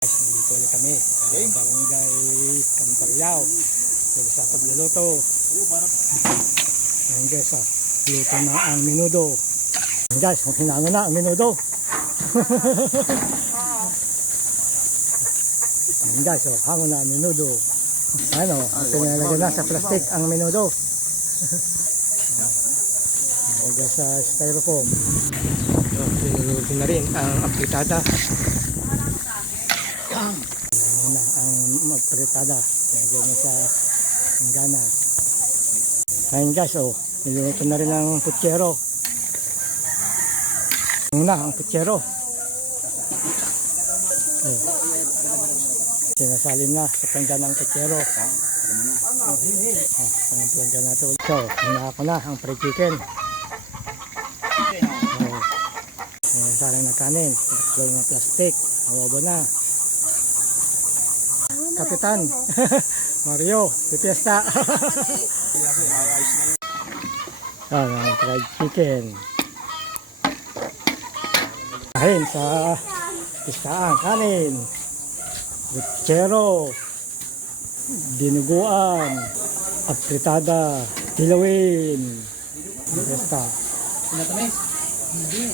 Nandito ulit kami sa barangay Kamparyao sa pagluluto. Ayan guys, luto na ang menudo. Ayan guys, hinango na ang menudo. Ayan guys, hango na ang menudo. Ano, pinalagyan na sa plastic ang menudo. Ayan guys, sa styrofoam. Pinuluto na rin ang apritada. Na ang magpritada lagyan mo sa gana. Ayun guys, niluluto na rin ang putsero. Muna ang putsero, sinasalin na sa panggan ng putsero. Panggan na ito. So, hina ko na ang fried chicken. Sinasalin na kanin, taklo ng plastic, awobo na. Kapitan Mario, pipiesta. Fried chicken. Kain sa pistaan, kanin, butsero, dinuguan, apritada, tilawin, pipiesta. Sinatamis? Hindi.